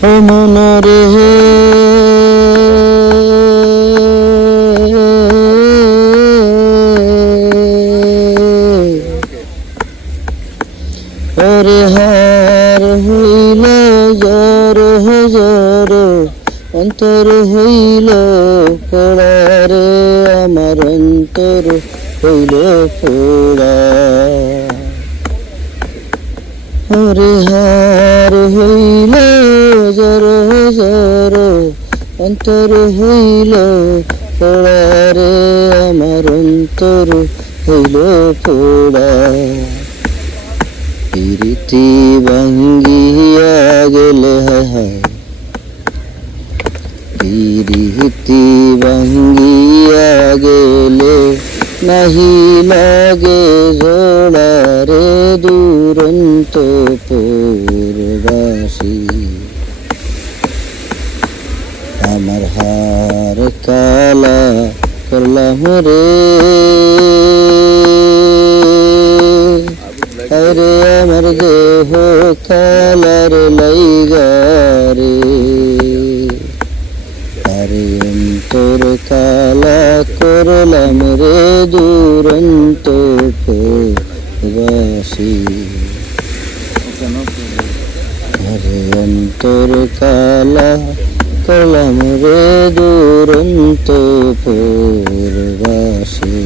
ও মন রে ওরে হার হইল জর জর অন্তর হইল পোড়ারে আমার অন্তর হইল পোড়া ওরে হার হইল জর জর অন্তর হইল পোড়ারে আমার অন্তর হইল পোড়া প্রীতি ভাঙ্গিয়া গেলে হায় হায় প্রীতি ভাঙ্গিয়া গেলে নাহি লাগে জোড়া রে দুরন্ত পূর্বাসী আমার হার কালা করলাম রে আরে আমার দেহ কালার লাইগারে আরে অন্তর কালা করলাম রে দুরন্ত প্রবাসী আরে অন্তর কালা করলাম রে দুরন্ত প্রবাসী।